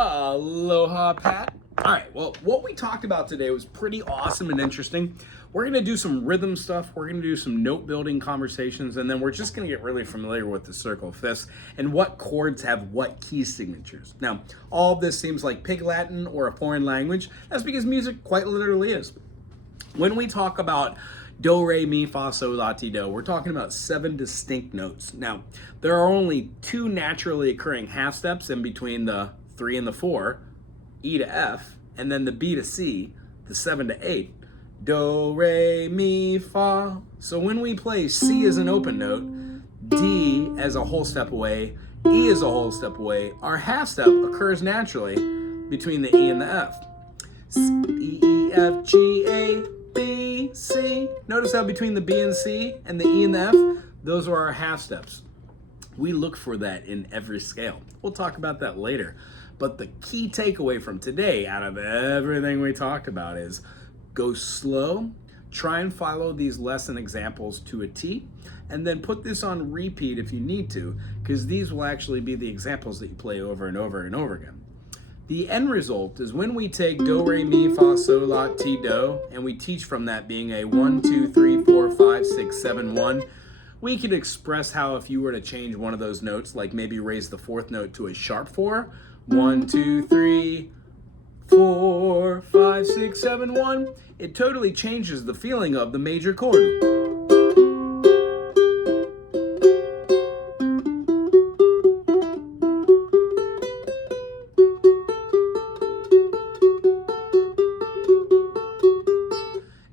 Aloha, Pat. All right, well, what we talked about today was pretty awesome and interesting. We're going to do some rhythm stuff, we're going to do some note building conversations, and then we're just going to get really familiar with the circle of fifths and what chords have what key signatures. Now, all of this seems like Pig Latin or a foreign language. That's because music quite literally is. When we talk about do, re, mi, fa, sol, la, ti, do, we're talking about 7 distinct notes. Now, there are only 2 naturally occurring half steps in between the 3 and the 4, E to F, and then the B to C, the 7 to 8. Do, re, mi, fa. So when we play C as an open note, D as a whole step away, E as a whole step away, our half step occurs naturally between the E and the F. C, E, F, G, A, B, C. Notice how between the B and C and the E and the F, those are our half steps. We look for that in every scale. We'll talk about that later. But the key takeaway from today out of everything we talked about is go slow, try and follow these lesson examples to a T, and then put this on repeat if you need to, because these will actually be the examples that you play over and over and over again. The end result is when we take do, re, mi, fa, sol, la, ti, do, and we teach from that being a 1, 2, 3, 4, 5, 6, 7, 1, we could express how if you were to change one of those notes, like maybe raise the 4th note to a sharp 4, 1, 2, 3, 4, 5, 6, 7, 1, it totally changes the feeling of the major chord.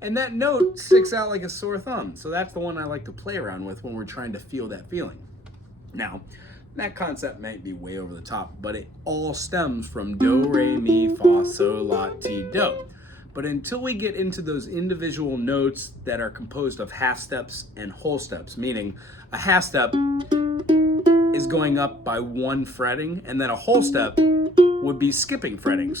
And that note sticks out like a sore thumb. So that's the one I like to play around with when we're trying to feel that feeling. Now, that concept might be way over the top, but it all stems from do, re, mi, fa, sol, la, ti, do. But until we get into those individual notes that are composed of half steps and whole steps, meaning a half step is going up by 1 fretting, and then a whole step would be skipping frettings.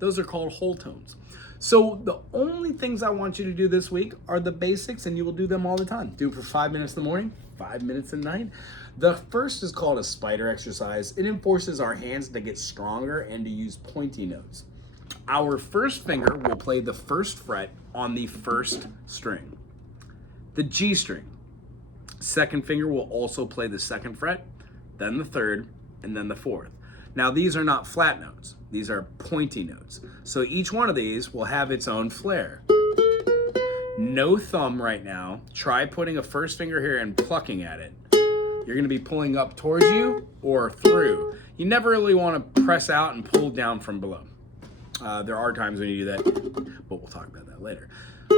Those are called whole tones. So the only things I want you to do this week are the basics, and you will do them all the time. Do it for 5 minutes in the morning, 5 minutes at night. The first is called a spider exercise. It enforces our hands to get stronger and to use pointy notes. Our first finger will play the 1st fret on the 1st string, the G string. Second finger will also play the 2nd fret, then the 3rd, and then the 4th. Now these are not flat notes, these are pointy notes. So each one of these will have its own flair. No thumb right now. Try putting a 1st finger here and plucking at it. You're gonna be pulling up towards you or through. You never really wanna press out and pull down from below. There are times when you do that, but we'll talk about that later.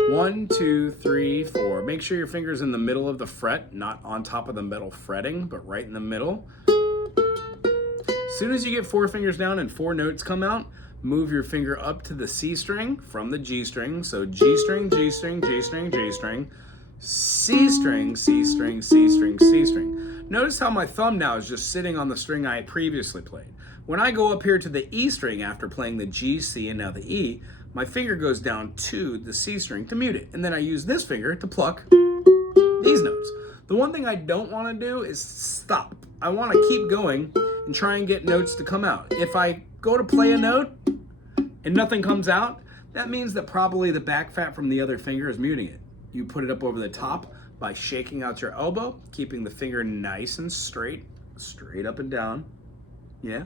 1, 2, 3, 4. Make sure your finger's in the middle of the fret, not on top of the metal fretting, but right in the middle. As soon as you get 4 fingers down and 4 notes come out, move your finger up to the C string from the G string. So G string, G string, G string, G string, C string, C string, C string, C string. Notice how my thumb now is just sitting on the string I previously played. When I go up here to the E string after playing the G, C, and now the E, my finger goes down to the C string to mute it. And then I use this finger to pluck these notes. The one thing I don't want to do is stop. I want to keep going and try and get notes to come out. If I go to play a note and nothing comes out, that means that probably the back fat from the other finger is muting it. You put it up over the top by shaking out your elbow, keeping the finger nice and straight up and down. Yeah.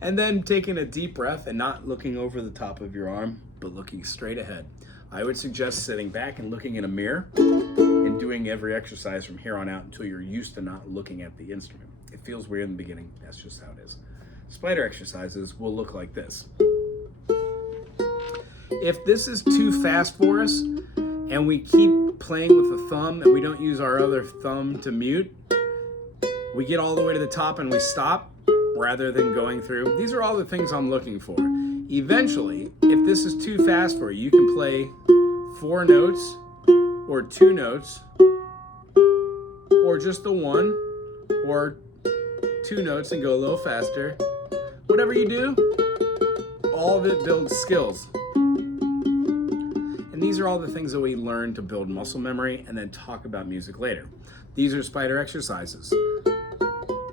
And then taking a deep breath and not looking over the top of your arm, but looking straight ahead. I would suggest sitting back and looking in a mirror and doing every exercise from here on out until you're used to not looking at the instrument. It feels weird in the beginning. That's just how it is. Spider exercises will look like this. If this is too fast for us and we keep playing with the thumb and we don't use our other thumb to mute, we get all the way to the top and we stop rather than going through. These are all the things I'm looking for. Eventually, if this is too fast for you, you can play 4 notes or 2 notes or just the 1 or 2 notes and go a little faster. Whatever you do, all of it builds skills. And these are all the things that we learn to build muscle memory and then talk about music later. These are spider exercises.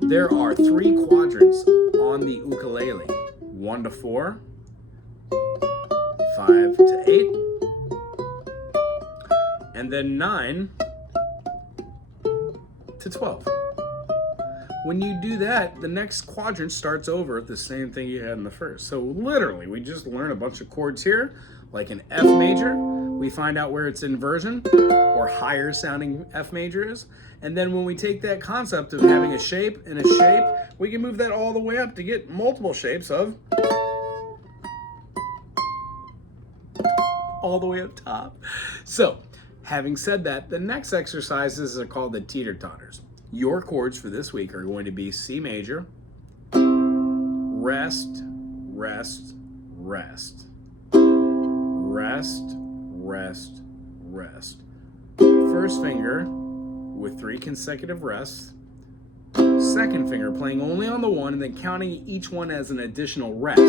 there are 3 quadrants on the ukulele. 1 to 4, 5 to 8, and then 9 to 12. When you do that, the next quadrant starts over the same thing you had in the first. So literally, we just learn a bunch of chords here, like an F major. We find out where its inversion or higher sounding F major is. And then when we take that concept of having a shape and a shape, we can move that all the way up to get multiple shapes of all the way up top. So, having said that, the next exercises are called the teeter-totters. Your chords for this week are going to be C major, rest, rest, rest, rest, rest, rest. First finger with 3 consecutive rests. Second finger playing only on the one and then counting each one as an additional rest.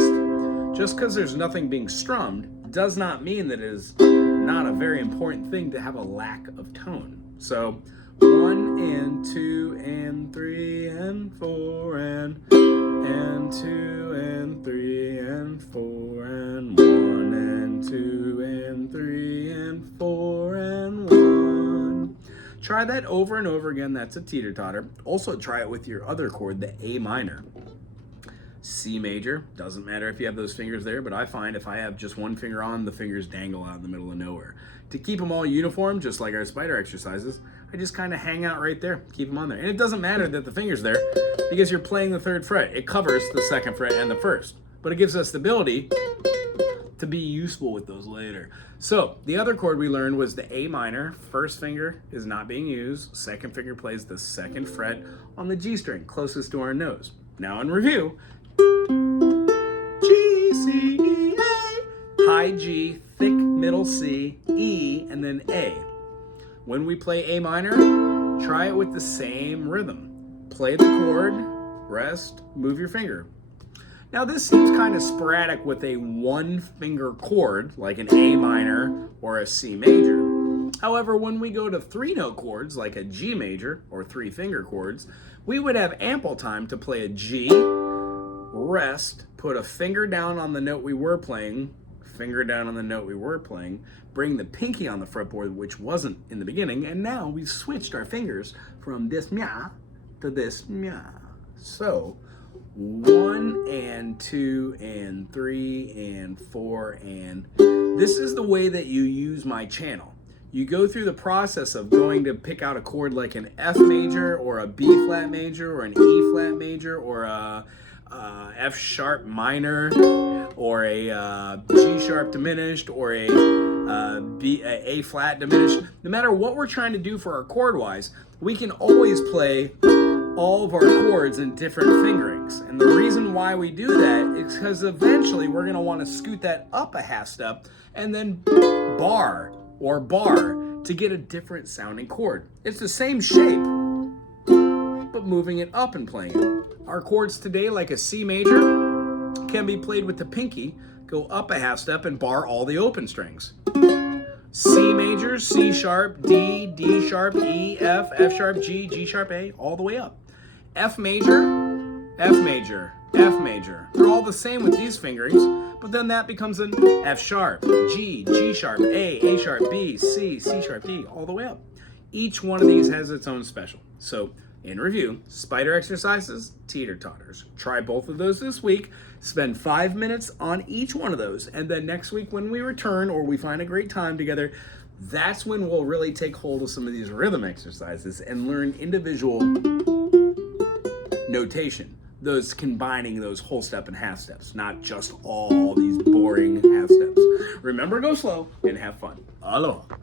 Just because there's nothing being strummed does not mean that it is not a very important thing to have a lack of tone. So 1 and 2 and 3 and 4 and 2 and 3 and 4 and 1 and 2 and 3 and 4 and 1. Try that over and over again. That's a teeter-totter. Also try it with your other chord, the A minor. C major, doesn't matter if you have those fingers there, but I find if I have just one finger on, the fingers dangle out in the middle of nowhere. To keep them all uniform, just like our spider exercises, I just kind of hang out right there, keep them on there. And it doesn't matter that the finger's there because you're playing the 3rd fret. It covers the 2nd fret and the 1st, but it gives us the ability to be useful with those later. So the other chord we learned was the A minor. First finger is not being used. 2nd finger plays the 2nd fret on the G string, closest to our nose. Now in review, G, C, E, A, high G, thick middle C, E, and then A. When we play A minor, try it with the same rhythm. Play the chord, rest, move your finger. Now this seems kind of sporadic with a 1-finger chord, like an A minor or a C major. However, when we go to 3-note chords, like a G major or 3-finger chords, we would have ample time to play a G, rest, put a finger down on the note we were playing, finger down on the note we were playing, bring the pinky on the fretboard, which wasn't in the beginning, and now we've switched our fingers from this mia to this mia. So 1 and 2 and 3 and 4 and this is the way that you use my channel. You go through the process of going to pick out a chord like an F major or a B flat major or an E flat major or a F sharp minor or a G sharp diminished or a A flat diminished. No matter what we're trying to do for our chord wise, we can always play all of our chords in different fingerings. And the reason why we do that is because eventually we're going to want to scoot that up a half step and then bar or bar to get a different sounding chord. It's the same shape, but moving it up and playing it. Our chords today, like a C major, can be played with the pinky, go up a half step and bar all the open strings. C major, C sharp, D, D sharp, E, F, F sharp, G, G sharp, A, all the way up. F major, F major, F major. They're all the same with these fingerings, but then that becomes an F sharp, G, G sharp, A sharp, B, C, C sharp, D, all the way up. Each one of these has its own special. So in review, spider exercises, teeter-totters. Try both of those this week. Spend 5 minutes on each one of those. And then next week when we return or we find a great time together, that's when we'll really take hold of some of these rhythm exercises and learn individual notation. Those combining those whole step and half steps, not just all these boring half steps. Remember, go slow and have fun. Aloha.